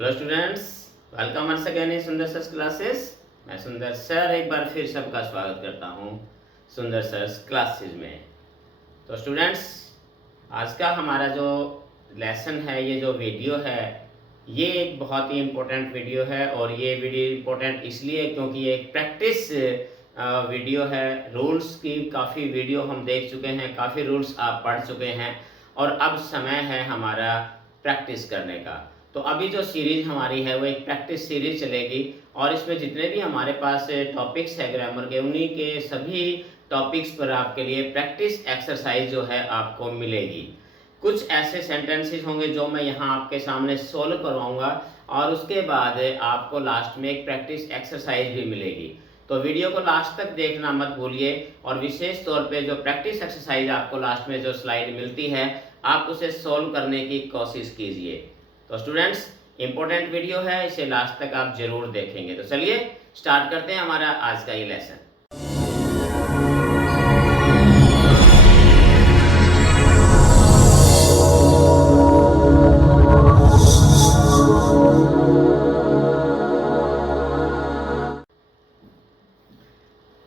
Hello students, welcome once again in Sundar sir classes. मैं सुंदर sir एक बार फिर सबका स्वागत करता हूं सुंदर सर क्लासेस में। तो स्टूडेंट्स, आज का हमारा जो लेसन है, ये जो वीडियो है, ये एक बहुत ही इम्पोर्टेंट वीडियो है। और ये वीडियो इम्पोर्टेंट इसलिए क्योंकि ये एक प्रैक्टिस वीडियो है। रूल्स की काफ़ी वीडियो हम देख चुके हैं, काफ़ी रूल्स आप पढ़ चुके हैं और अब समय है हमारा प्रैक्टिस करने का। तो अभी जो सीरीज हमारी है वो एक प्रैक्टिस सीरीज चलेगी और इसमें जितने भी हमारे पास टॉपिक्स है ग्रामर के, उन्हीं के सभी टॉपिक्स पर आपके लिए प्रैक्टिस एक्सरसाइज जो है आपको मिलेगी। कुछ ऐसे सेंटेंसेस होंगे जो मैं यहाँ आपके सामने सोल्व करवाऊंगा और उसके बाद आपको लास्ट में एक प्रैक्टिस एक्सरसाइज भी मिलेगी। तो वीडियो को लास्ट तक देखना मत भूलिए और विशेष तौर पे जो प्रैक्टिस एक्सरसाइज आपको लास्ट में जो स्लाइड मिलती है, आप उसे सोल्व करने की कोशिश कीजिए। तो स्टूडेंट्स, इंपॉर्टेंट वीडियो है, इसे लास्ट तक आप जरूर देखेंगे। तो चलिए स्टार्ट करते हैं हमारा आज का ये लेसन।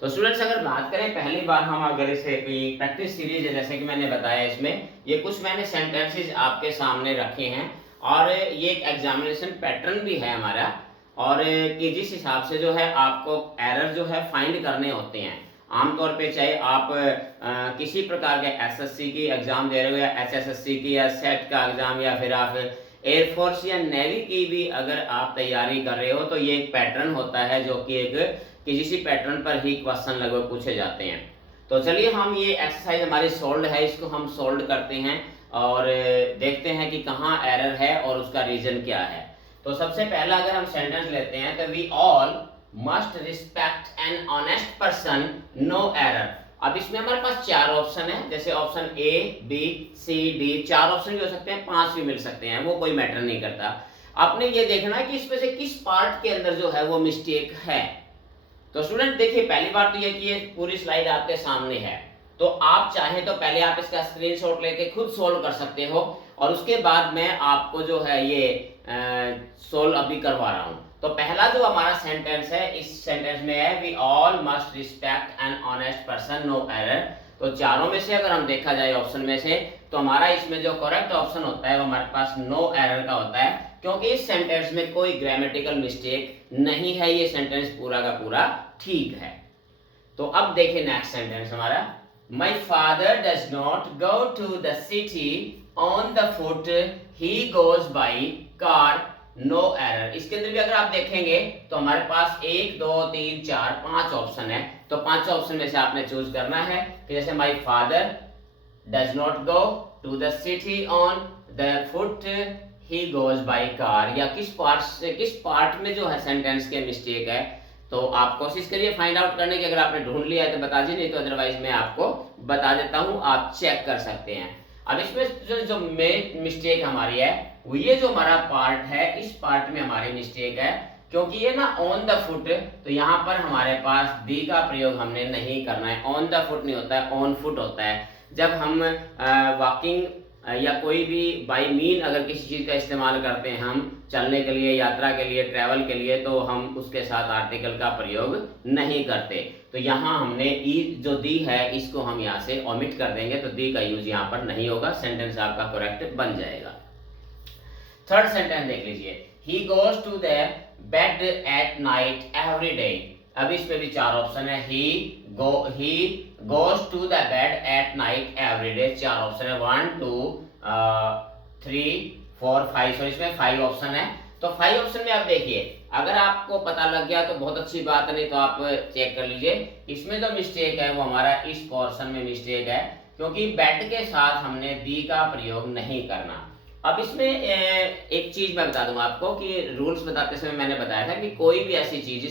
तो स्टूडेंट्स, अगर बात करें पहली बार हम अगर इसे कोई प्रैक्टिस सीरीज है, जैसे कि मैंने बताया, इसमें ये कुछ मैंने सेंटेंसेस आपके सामने रखे हैं और ये एक एग्जामिनेशन पैटर्न भी है हमारा, और कि जिस हिसाब से जो है आपको एरर जो है फाइंड करने होते हैं। आमतौर पे चाहे आप किसी प्रकार के एसएससी की एग्जाम दे रहे हो या एचएसएससी की या सेट का एग्जाम, या फिर आप एयरफोर्स या नेवी की भी अगर आप तैयारी कर रहे हो, तो ये एक पैटर्न होता है जो कि एक किसी पैटर्न पर ही क्वेश्चन लगभग पूछे जाते हैं। तो चलिए हम ये एक्सरसाइज हमारी सोल्व है, इसको हम सोल्व करते हैं और देखते हैं कि कहाँ एरर है और उसका रीजन क्या है। तो सबसे पहला अगर हम सेंटेंस लेते हैं तो we all must respect an honest person, no error. अब इसमें हमारे पास चार ऑप्शन है, जैसे option A, B, C, D, चार ऑप्शन भी हो सकते हैं, पांच भी मिल सकते हैं, वो कोई मैटर नहीं करता। आपने ये देखना है कि इसमें से किस पार्ट के अंदर जो है वो मिस्टेक है। तो स्टूडेंट देखिए, पहली बात तो ये कि ये पूरी स्लाइड आपके सामने है, तो आप चाहें तो पहले आप इसका स्क्रीनशॉट लेके खुद सोल्व कर सकते हो और उसके बाद मैं आपको जो है ये सोल्व अभी करवा रहा हूं। तो पहला जो हमारा सेंटेंस है, इस सेंटेंस में है we all must respect an honest person, no error. तो चारों में से अगर हम देखा जाए ऑप्शन में से, तो हमारा इसमें जो करेक्ट ऑप्शन होता है वो हमारे पास नो एरर का होता है, क्योंकि इस सेंटेंस में कोई ग्रामेटिकल मिस्टेक नहीं है, ये सेंटेंस पूरा का पूरा ठीक है। तो अब देखिए नेक्स्ट सेंटेंस हमारा, my father does not go to the city on the foot, he goes by car, no error. इसके अंदर भी अगर आप देखेंगे तो हमारे पास 1, 2, 3, 4, 5 ऑप्शन है। तो 5 ऑप्शन में से आपने चूज करना है कि जैसे my father does not go to the city on the foot, he goes by car, या किस पार्ट में जो है सेंटेंस के मिस्टेक है। तो आप कोशिश करिए फाइंड आउट करने की। अगर आपने ढूंढ लिया है तो बता दीजिए, नहीं तो अदरवाइज मैं आपको बता देता हूं, आप चेक कर सकते हैं। अब इसमें जो मेन मिस्टेक हमारी है वो ये जो हमारा पार्ट है, इस पार्ट में हमारी मिस्टेक है, क्योंकि ये ना ऑन द फुट, तो यहाँ पर हमारे पास दी का प्रयोग हमने नहीं करना है। ऑन द फुट नहीं होता है, ऑन फुट होता है। जब हम वॉकिंग या कोई भी बाई मीन अगर किसी चीज का इस्तेमाल करते हैं, हम चलने के लिए, यात्रा के लिए, ट्रैवल के लिए, तो हम उसके साथ आर्टिकल का प्रयोग नहीं करते। तो यहाँ हमने ई जो दी है इसको हम यहाँ से ओमिट कर देंगे, तो दी का यूज यहाँ पर नहीं होगा, सेंटेंस आपका करेक्ट बन जाएगा। थर्ड सेंटेंस देख लीजिए, he goes to the bed at night every day. अब इस पे भी चार ऑप्शन है, he goes to the bed at night every day, चार ऑप्शन है, 1, 2, 3, 4, 5। सो इसमें 5 ऑप्शन है। तो 5 ऑप्शन में आप देखिए, अगर आपको पता लग गया तो बहुत अच्छी बात है, नहीं तो आप चेक कर लीजिए। इसमें जो मिस्टेक है वो हमारा इस पोर्शन में मिस्टेक है, क्योंकि बेड के साथ हमने दी का प्रयोग नहीं करना। अब इसमें एक चीज मैं बता दूंगा आपको कि रूल्स बताते समय मैंने बताया था कि कोई भी ऐसी चीज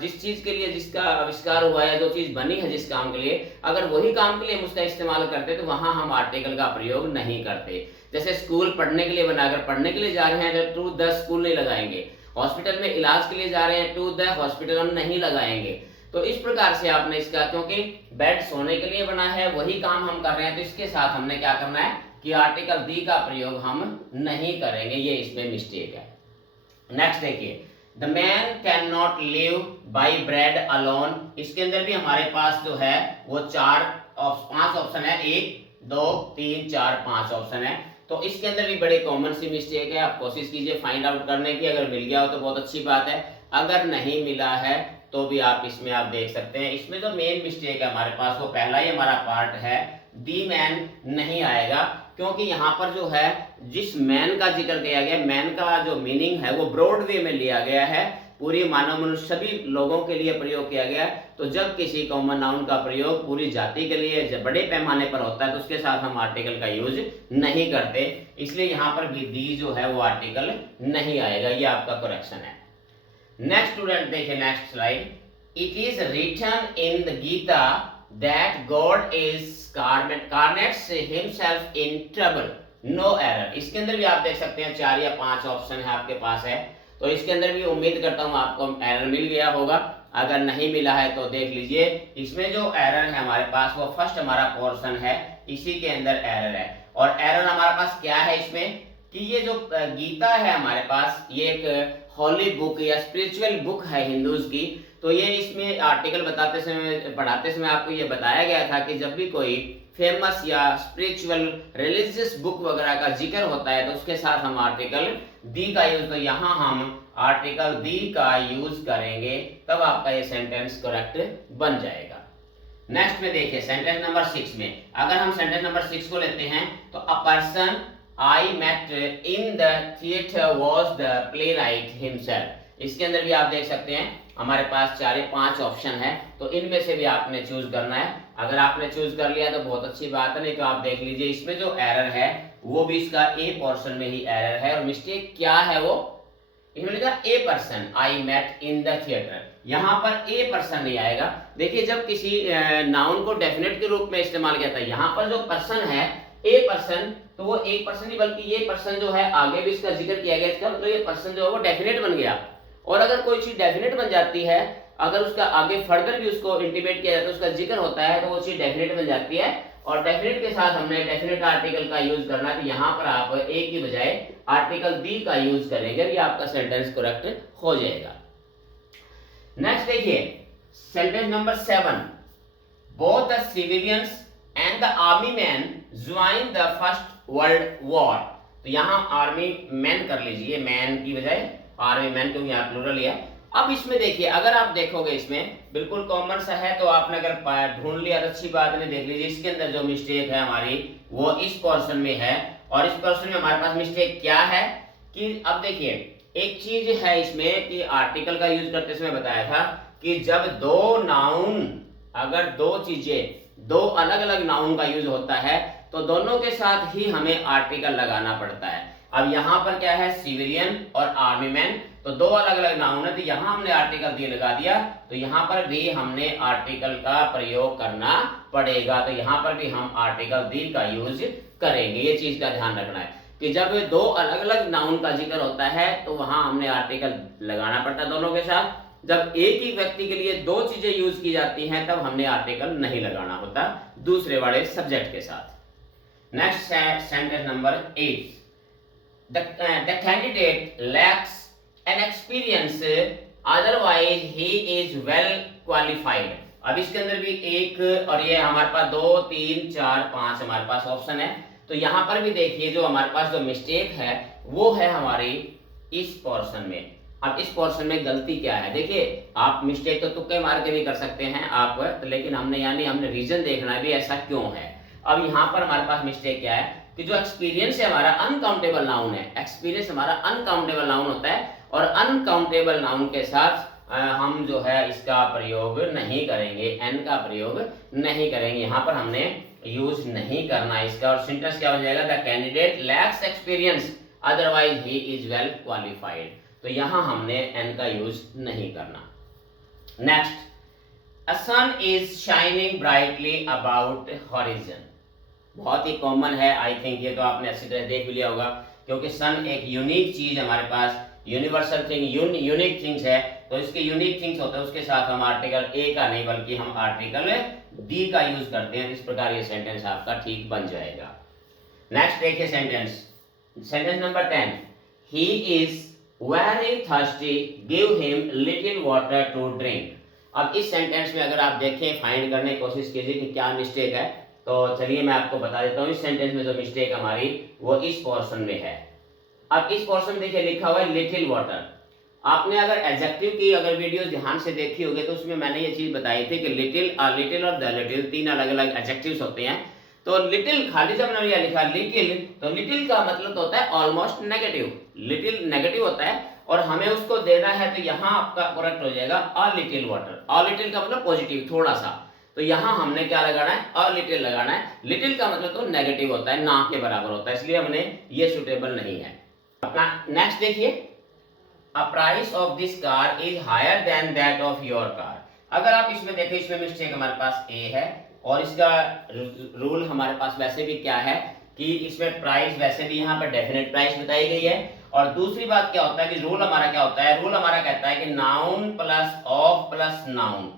जिस चीज के लिए जिसका आविष्कार हुआ है, जो चीज बनी है जिस काम के लिए, अगर वही काम के लिए हम उसका इस्तेमाल करते तो वहां हम आर्टिकल का प्रयोग नहीं करते। जैसे स्कूल पढ़ने के लिए बना, अगर पढ़ने के लिए जा रहे हैं तो टू द स्कूल नहीं लगाएंगे। हॉस्पिटल में इलाज के लिए जा रहे हैं, टू द हॉस्पिटल हम नहीं लगाएंगे। तो इस प्रकार से आपने इसका, क्योंकि बेड सोने के लिए बना है, वही काम हम कर रहे हैं, तो इसके साथ हमने क्या करना है कि आर्टिकल दी का प्रयोग हम नहीं करेंगे, ये इसमें मिस्टेक है। नेक्स्ट देखिए, the man can not live by bread alone. इसके अंदर भी हमारे पास जो है वो 5 ऑप्शन है, 1 2 3 4 5 ऑप्शन है। तो इसके अंदर भी बड़े कॉमन सी मिस्टेक है, आप कोशिश कीजिए फाइंड आउट करने की। अगर मिल गया हो तो बहुत अच्छी बात है, अगर नहीं मिला है तो भी आप इसमें आप देख सकते हैं। इसमें जो मेन मिस्टेक है हमारे पास वो पहला ही हमारा पार्ट है, दी मैन नहीं आएगा, क्योंकि यहाँ पर जो है जिस मैन का जिक्र किया गया, मैन का जो मीनिंग है वो ब्रॉड वे में लिया गया है, पूरी मानव मनुष्य सभी लोगों के लिए प्रयोग किया गया है। तो जब किसी कॉमन नाउन का प्रयोग पूरी जाति के लिए जब बड़े पैमाने पर होता है तो उसके साथ हम आर्टिकल का यूज नहीं करते, इसलिए यहाँ पर भी दी जो है वो आर्टिकल नहीं आएगा, ये आपका करेक्शन है। नेक्स्ट स्टूडेंट देखिए next slide, it is written in the Gita that god is carnets himself in trouble, no error। इसके अंदर भी आप देख सकते हैं 4 या 5 ऑप्शन है आपके पास है, तो इसके अंदर भी उम्मीद करता हूं आपको एरर मिल गया होगा। अगर नहीं मिला है तो देख लीजिए, इसमें जो एरर है हमारे पास वो फर्स्ट हमारा पोर्शन है, इसी के अंदर एरर है। और एरर हमारे पास क्या है इसमें कि ये जो गीता है हमारे पास, ये एक हॉली बुक या स्पिरिचुअल बुक है हिंदूज की। तो ये इसमें आर्टिकल बताते समय पढ़ाते समय आपको ये बताया गया था कि जब भी कोई फेमस या स्पिरिचुअल रिलीजियस बुक वगैरह का जिक्र होता है तो उसके साथ हम आर्टिकल दी का यूज, तो यहाँ हम आर्टिकल दी का यूज करेंगे, तब आपका ये सेंटेंस करेक्ट बन जाएगा। नेक्स्ट में देखिए सेंटेंस नंबर 6 में, अगर हम सेंटेंस नंबर 6 को लेते हैं तो a person I met in the theatre was the playwright himself. इसके अंदर भी आप देख सकते हैं हमारे पास 4 या 5 ऑप्शन है, तो इनमें से भी आपने चूज करना है। अगर आपने चूज कर लिया तो बहुत अच्छी बात है, नहीं तो आप देख लीजिए इसमें जो एरर है वो भी इसका ए पोर्शन में ही एरर है। और मिस्टेक क्या है वो, इसमें लिखा a person I met in the theatre, यहाँ पर ए पर्सन नहीं आएगा। देखिए जब किसी नाउन को डेफिनेट के रूप में इस्तेमाल किया था, यहाँ पर जो पर्सन है ए पर्सन, तो वो एक पर्सन नहीं बल्कि ये पर्सन जो है आगे भी इसका जिक्र किया गया, इसका मतलब ये पर्सन जो है वो डेफिनेट बन गया। और अगर कोई चीज डेफिनेट बन जाती है, अगर उसका आगे फर्दर भी उसको इंटीमेट किया जाता है, उसका जिक्र होता है, तो वो चीज डेफिनेट बन जाती है। और डेफिनेट के साथ हमने डेफिनेट आर्टिकल का यूज करना है, तो यहाँ पर आप ए की बजाय आर्टिकल दी का यूज करेंगे, ये आपका सेंटेंस करेक्ट हो जाएगा। नेक्स्ट देखिए sentence number 7, both the civilians and the army man join the first world war. तो यहाँ आर्मी मैन कर लीजिए, मैन की बजाय आर्मी मैन, क्योंकि यहाँ प्लूरल है। अब इसमें देखिए, अगर आप देखोगे इसमें बिल्कुल कॉमन सा है, तो आपने अगर ढूंढ लिया तो अच्छी बात नहीं। देख लीजिए इसके अंदर जो मिस्टेक है हमारी वो इस पोर्शन में है, और इस पोर्शन में हमारे पास मिस्टेक क्या है कि अब देखिए एक चीज है इसमें कि आर्टिकल का यूज करते समय बताया था कि जब दो नाउन, अगर दो चीजें, दो अलग अलग नाउन का यूज होता है तो दोनों के साथ ही हमें आर्टिकल लगाना पड़ता है। अब यहाँ पर क्या है, सिविलियन और आर्मी मैन, तो दो अलग अलग नाउन है, तो यहाँ हमने आर्टिकल दी लगा दिया, तो यहाँ पर भी हमने आर्टिकल का प्रयोग करना पड़ेगा। तो यहाँ पर भी हम आर्टिकल दी का यूज करेंगे, ये चीज का ध्यान रखना है कि जब दो अलग अलग नाउन का जिक्र होता है तो वहां हमने आर्टिकल लगाना पड़ता है दोनों के साथ। जब एक ही व्यक्ति के लिए दो चीजें यूज की जाती हैं तब हमने आर्टिकल नहीं लगाना होता दूसरे वाले सब्जेक्ट के साथ। Next sentence number 8, the candidate lacks an experience, otherwise he is well qualified। अब इसके अंदर भी एक, और ये हमारे पास 2 3 4 5 हमारे पास ऑप्शन है, तो यहाँ पर भी देखिए जो हमारे पास जो मिस्टेक है वो है हमारी इस पोर्शन में। अब इस पोर्शन में गलती क्या है, देखिए आप मिस्टेक तो तुक्के मार के भी कर सकते हैं आप, तो लेकिन हमने रीजन देखना है भी ऐसा क्यों है। अब यहाँ पर हमारे पास मिस्टेक क्या है कि जो एक्सपीरियंस है हमारा अनकाउंटेबल नाउन है, एक्सपीरियंस हमारा अनकाउंटेबल नाउन होता है, और अनकाउंटेबल नाउन के साथ हम जो है इसका प्रयोग नहीं करेंगे, एन का प्रयोग नहीं करेंगे, यहाँ पर हमने यूज नहीं करना इसका। और सेंटेंस क्या हो जाएगा, the candidate lacks experience otherwise he is well qualified, तो यहाँ हमने एन का यूज नहीं करना। Next, a sun is shining brightly about horizon, बहुत ही कॉमन है, आई थिंक ये तो आपने अच्छी तरह देख भी लिया होगा, क्योंकि सन एक यूनिक चीज हमारे पास, यूनिवर्सल थिंग, यूनिक थिंग्स है, तो इसके यूनिक थिंग्स होते हैं, उसके साथ हम आर्टिकल ए का नहीं बल्कि हम आर्टिकल डी का यूज करते हैं। इस प्रकार ये सेंटेंस आपका ठीक बन जाएगा। नेक्स्ट देखिए sentence number 10, he is very thirsty give him little water to drink. अब इस सेंटेंस में अगर आप देखें, फाइंड करने की कोशिश कीजिए कि क्या मिस्टेक है, तो चलिए मैं आपको बता देता हूँ। इस सेंटेंस में जो मिस्टेक हमारी वो इस पोर्शन में है। अब इस पोर्शन में देखिए लिखा हुआ है लिटिल वाटर। आपने अगर एडजेक्टिव की अगर वीडियो ध्यान से देखी होगी तो उसमें मैंने ये चीज बताई थी कि लिटिल, लिटिल और द लिटिल तीन अलग अलग एडजेक्टिव्स होते हैं। तो लिटिल खाली जब मैंने यह लिखा लिटिल, तो लिटिल का मतलब तो होता है ऑलमोस्ट नेगेटिव। लिटिल नेगेटिव होता है और हमें उसको देना है, तो यहाँ आपका करेक्ट हो जाएगा a little water. A little का मतलब पॉजिटिव, थोड़ा सा। तो यहाँ हमने क्या लगाना है, अ लिटिल लगाना है। लिटिल का मतलब तो नेगेटिव होता है, ना के बराबर होता है, इसलिए हमने ये सुटेबल नहीं है। अपना नेक्स्ट देखिए, a price of this car is higher than that of your car. अगर आप इसमें देखें, इसमें मिस्टेक हमारे पास ए है और इसका रूल हमारे पास वैसे भी क्या है कि इसमें प्राइस वैसे भी यहाँ पर डेफिनेट प्राइस बताई गई है। और दूसरी बात क्या होता है कि रूल हमारा क्या होता है, रूल हमारा कहता है कि noun plus of plus noun,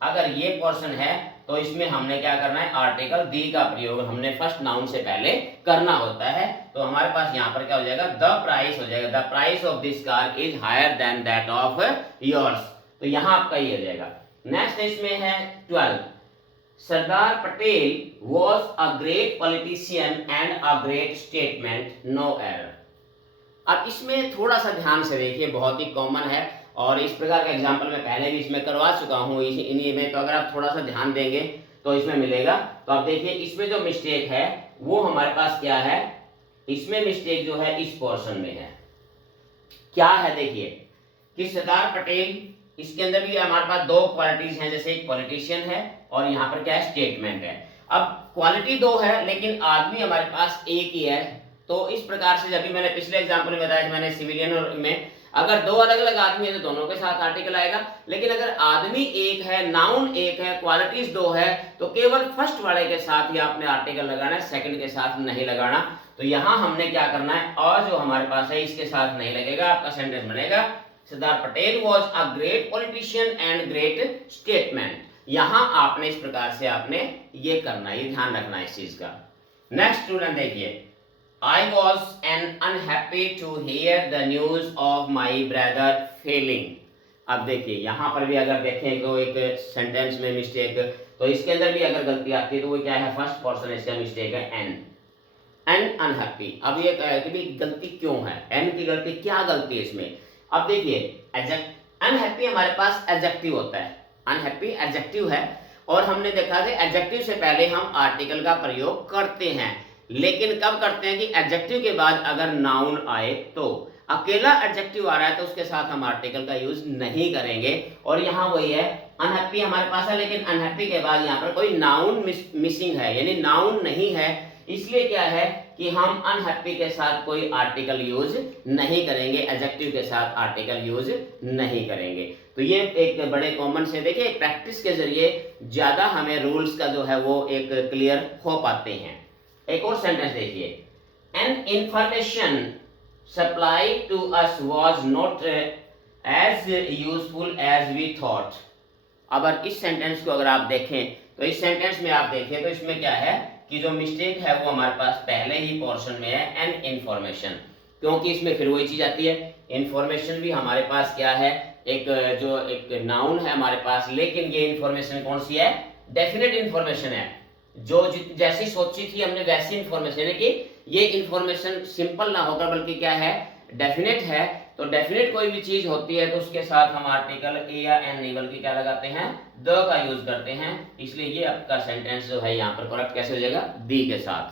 अगर ये पोर्शन है तो इसमें हमने क्या करना है, आर्टिकल दी का प्रयोग हमने फर्स्ट नाउन से पहले करना होता है। तो हमारे पास यहाँ पर क्या हो जाएगा, द प्राइस हो जाएगा, the price of this car is higher than that of yours. तो यहाँ आपका ये हो जाएगा। नेक्स्ट इसमें है 12, Sardar Patel was a great politician and a great statement, no error. अब इसमें थोड़ा सा ध्यान से देखिए, बहुत ही कॉमन है और इस प्रकार का एग्जाम्पल मैं पहले भी इसमें करवा चुका हूँ इन्हीं में। तो अगर आप थोड़ा सा ध्यान देंगे तो इसमें मिलेगा। तो आप देखिए इसमें जो मिस्टेक है वो हमारे पास क्या है, इसमें मिस्टेक जो है इस पोर्शन में है। क्या है देखिए कि सरदार पटेल, इसके अंदर भी हमारे पास दो क्वालिटीज हैं, जैसे एक पॉलिटिशियन है और यहाँ पर क्या है, स्टेटमेंट है। अब क्वालिटी दो है लेकिन आदमी हमारे पास एक ही है। तो इस प्रकार से जब भी मैंने पिछले एग्जाम्पल में बताया कि मैंने सिविलियन और में अगर दो अलग अलग आदमी है तो दोनों के साथ आर्टिकल आएगा, लेकिन अगर आदमी एक है, नाउन एक है, क्वालिटीज दो है, तो केवल फर्स्ट वाले के साथ ही आपने आर्टिकल लगाना है, सेकंड के साथ नहीं लगाना। तो यहां हमने क्या करना है, और जो हमारे पास है इसके साथ नहीं लगेगा, आपका सेंटेंस बनेगा Sardar Patel was a great politician and great statement. यहां आपने इस प्रकार से आपने ये करना है, ये ध्यान रखना है इस चीज का। नेक्स्ट स्टूडेंट देखिए, I was unhappy to hear the news of my brother failing। अब देखिए यहाँ पर भी अगर देखें तो एक सेंटेंस में मिस्टेक, तो इसके अंदर भी अगर गलती आती है तो वो क्या है, फर्स्ट पर्सन इसका मिस्टेक है एन अनहैप्पी। अब ये कि भी गलती क्यों है, एन की गलती, क्या गलती है इसमें। अब देखिए अनहैप्पी हमारे पास एडजेक्टिव होता है, अनहैप्पी एडजेक्टिव है और हमने देखा कि एडजेक्टिव से पहले हम आर्टिकल का प्रयोग करते हैं, लेकिन कब करते हैं कि एडजेक्टिव के बाद अगर नाउन आए तो। अकेला एडजेक्टिव आ रहा है तो उसके साथ हम आर्टिकल का यूज नहीं करेंगे। और यहाँ वही है, अनहैप्पी हमारे पास है लेकिन अनहैप्पी के बाद यहाँ पर कोई नाउन मिसिंग है, यानी नाउन नहीं है, इसलिए क्या है कि हम अनहैप्पी के साथ कोई आर्टिकल यूज नहीं करेंगे, एडजेक्टिव के साथ आर्टिकल यूज नहीं करेंगे। तो ये एक बड़े कॉमन से देखिए, प्रैक्टिस के जरिए ज्यादा हमें रूल्स का जो है वो एक क्लियर हो पाते हैं। एक और सेंटेंस देखिए, an information supply to us was not as useful as we thought. अब इस सेंटेंस को अगर आप देखें तो इस सेंटेंस में आप देखें तो इसमें क्या है कि जो मिस्टेक है वो हमारे पास पहले ही पोर्शन में है, एन इंफॉर्मेशन, क्योंकि इसमें फिर वही चीज आती है। इंफॉर्मेशन भी हमारे पास क्या है, एक जो एक नाउन है हमारे पास, लेकिन ये इंफॉर्मेशन कौन सी है, डेफिनेट इंफॉर्मेशन है। जो जैसी सोची थी हमने वैसी इंफॉर्मेशन है कि ये इंफॉर्मेशन सिंपल ना होकर बल्कि क्या है, डेफिनेट है। तो डेफिनेट कोई भी चीज होती है तो उसके साथ हम आर्टिकल ए या एन नहीं बल्कि क्या लगाते हैं, द का यूज करते हैं। इसलिए ये आपका सेंटेंस जो है यहाँ पर करेक्ट कैसे हो जाएगा, दी के साथ।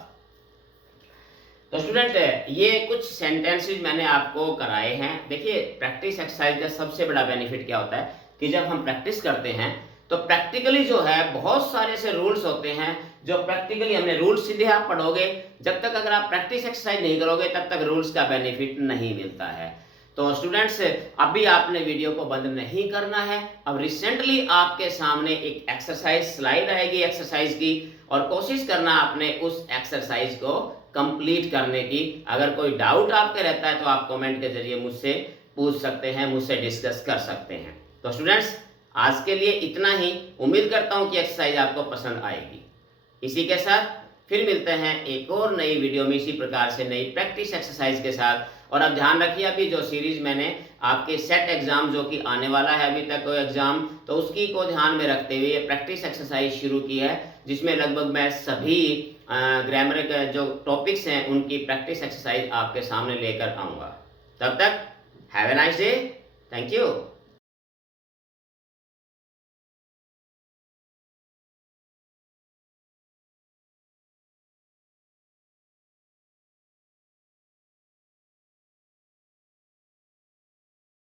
तो स्टूडेंट ये कुछ सेंटेंसेस मैंने आपको कराए हैं। देखिए प्रैक्टिस एक्सरसाइज का सबसे बड़ा बेनिफिट क्या होता है कि जब हम प्रैक्टिस करते हैं तो प्रैक्टिकली जो है बहुत सारे से रूल्स होते हैं जो प्रैक्टिकली हमने रूल्स सीधे आप पढ़ोगे, जब तक अगर आप प्रैक्टिस एक्सरसाइज नहीं करोगे तब तक रूल्स का बेनिफिट नहीं मिलता है। तो स्टूडेंट्स अभी आपने वीडियो को बंद नहीं करना है। अब रिसेंटली आपके सामने एक एक्सरसाइज स्लाइड आएगी एक्सरसाइज की, और कोशिश करना आपने उस एक्सरसाइज को कंप्लीट करने की। अगर कोई डाउट आपके रहता है तो आप कमेंट के जरिए मुझसे पूछ सकते हैं, मुझसे डिस्कस कर सकते हैं। तो स्टूडेंट्स आज के लिए इतना ही। उम्मीद करता हूं कि एक्सरसाइज आपको पसंद आएगी। इसी के साथ फिर मिलते हैं एक और नई वीडियो में इसी प्रकार से नई प्रैक्टिस एक्सरसाइज के साथ। और अब ध्यान रखिए अभी जो सीरीज मैंने आपके सेट एग्जाम जो कि आने वाला है अभी तक कोई एग्जाम, तो उसकी को ध्यान में रखते हुए ये प्रैक्टिस एक्सरसाइज शुरू की है, जिसमें लगभग मैं सभी ग्रामर के जो टॉपिक्स हैं उनकी प्रैक्टिस एक्सरसाइज आपके सामने लेकर आऊँगा। तब तक have a nice day, thank you.